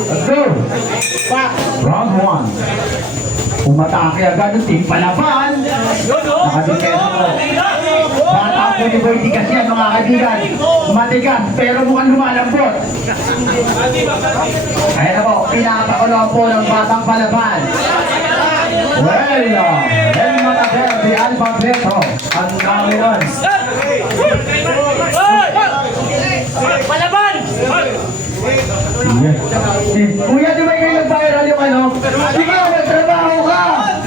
Let's go! Round 1. Umatake agad yung team palaban. Nakadikesa mo. Bata po ni Boy Tigas yan mga kaibigan. Matigas pero mukhang lumalambot. Kaya na po, pinapakulo po ng batang palaban. Well, then matagal si Alpha Beto. Ang dami nun. Palaban! Kuya, di ba kayo nag-viral yung ano? Ikaw, nagtrabaho ka!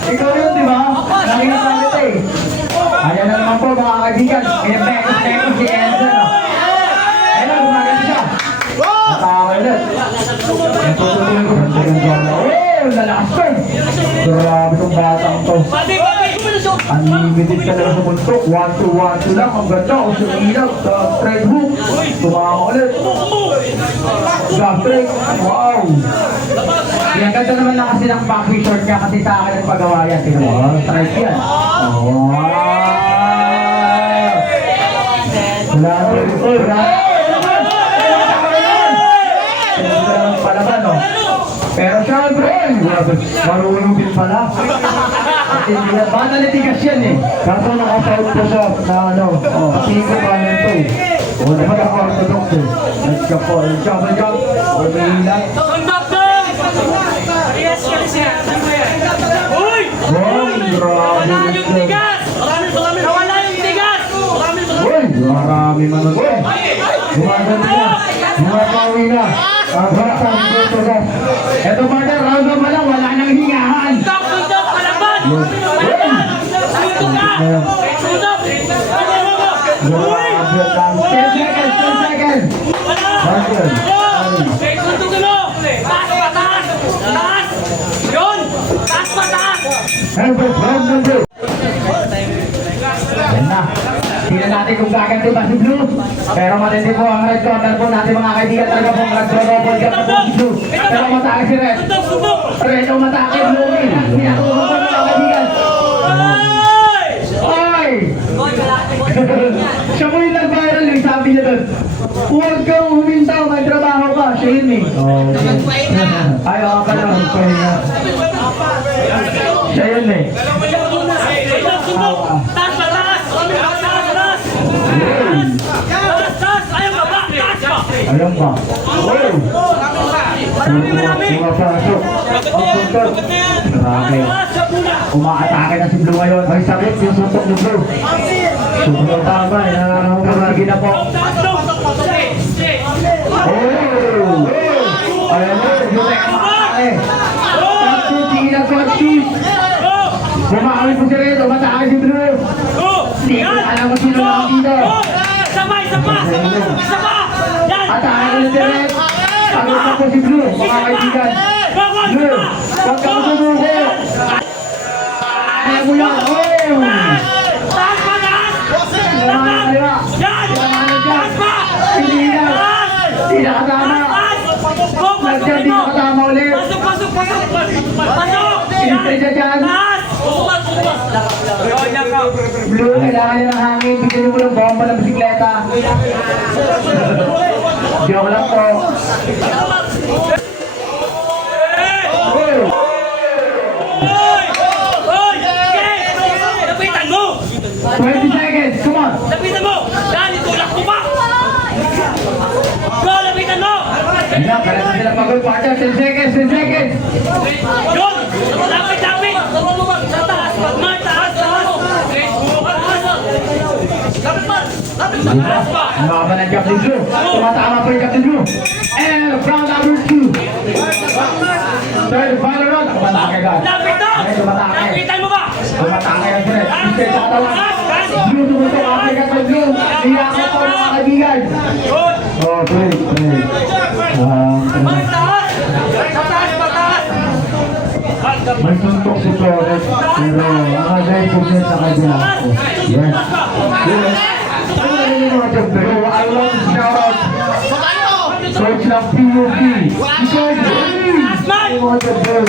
Ikaw yun, di ba? Nakikita natin eh. Ayan na naman po mga kaibigan. Pinapekos si Enzo. Ayan na, gumagano siya. Matawag ulit. Ang tutuloy ko. Oh, lalakas ko. Grabe itong batang to. Unlimited ka na sa buntok. 1-2-1-2 lang. Ang ganda. O sa ilaw. Sa straight hook. Tumama ulit. Gas straight. Wow. Yan, ganda naman lang kasi ng back short niya kasi sa akin ang pagawa yan. Tingnan mo. Strike yan. Wow. Wala na rin. Wala. Palaban, no? Pero syempre, marunong din pala. Bata nitigas yan eh. Kaso nakasout po siya na ano, tingin pa nito eh. O, naman ako orthodox eh. Let's go po. Jump. O, may hilang. Uy! Wala yung tigas! Nawala yung tigas! Uy, marami man ako eh. Gumaganda na. Gumapawi na. Bata dito na. Eto partner, round up pa lang, wala nang hingahan. Sundok! Palaban! Palaban! Sundok! Uy! 10 seconds. Partner. Sundok ulo! Taas pa, taas! Taas! Yun! Taas pa, taas! Herbert, round number. Yan na. Tingnan natin kung gaganti ba si Blue. Pero matindi po ang red corner po natin mga kaibigan. Talaga po nag-double gap po si Blue. Pero matake si Red. Red o matake Blue. Pinatulong po mga kaibigan. Oy! Siya po yung nag-viral yung sabi niya doon. Huwag kang humintaw, may trabaho ka. Siya yun eh. Ayaw ka pala. Siya yun eh. Taas pa, taas! Taas! Ayaw ka ba? Taas pa! Ayaw ba? Marami! Pumapasok. Ang suntok. Marami. Umaatake na si Blue ngayon. May sakit yung suntok ni Blue. Suntok tama. Nangangamagin na po. Ayan mo. Yung umatake. Tingnan ko ang shoes. Bumakawin po si Red. Umatake si Blue. Hindi ko alam mo sino lang dito. Isa pa! Yan! Atake ko na si Red. Pagod na po si Blue. Mga kaibigan. Blue. Huwag ka masunuko. Kaya mo yan. Taas pa, taas! Yan! Taas pa! Hindi na. Hindi nakatama. Nagdyan, di nakatama ulit. Pasok! Sinistay siya dyan. Taas! Blue, kailangan niya ng hangin. Bigyan mo ng bomba ng bisikleta. Joke lang po. Lapitan mo! 20 seconds, come on. Lapitan mo! Dahil tulak mo pa! Go! Lapitan mo! Ayan, kaya na sila pagod partner. 10 seconds. Yun! Lapit! Sa taas! Pagmar! Taas! Taas pa! Ang mga ng Captain Blue. Tumatama po yung Captain Blue. And round number 2. Third final round. Tumatake agad. Lapit na! Lapitan mo ba? Tumatake ang Fred. Instead sa katawan. Blue tumutok ang Captain Blue. Niyakot po mga kaibigan. Oh, great. Taas! Sa taas! Pataas! May suntok si Flores. Pero ang agay po siya sa kanya. Yes. I want to shout out Coach ng PUP. Because he was a girl.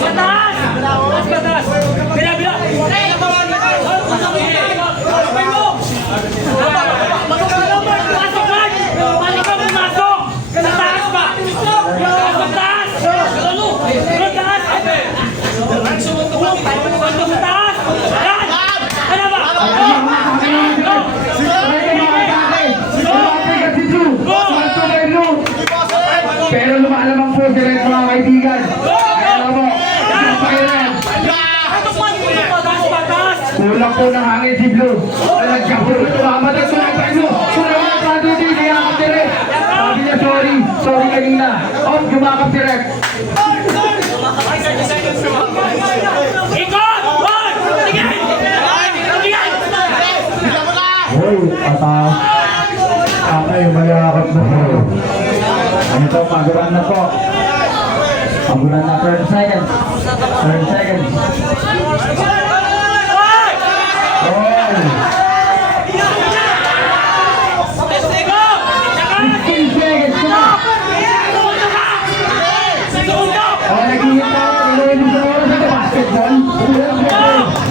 Pataas! Bila! Kulang po ng hangin si Blue. Nalagyan po ito. Mamatag po ng Blue. Kulang po ng Blue. Kumakap si Rep. Sabi niya sorry. Sorry kanina. Oh, kumakap si Rep. Ikot! One! Tingin! Tingin! Hoy, pataas. Patay, mayakap na po. Ano po, paguran na po. Paguran na 30 seconds. 30 seconds. Hoy! 15 seconds. Oh, nag-iit po. Nilulog sa oras sa basketball.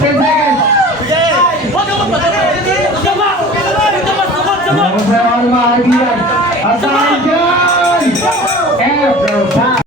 10 seconds. Ano po sa mga kaibigan?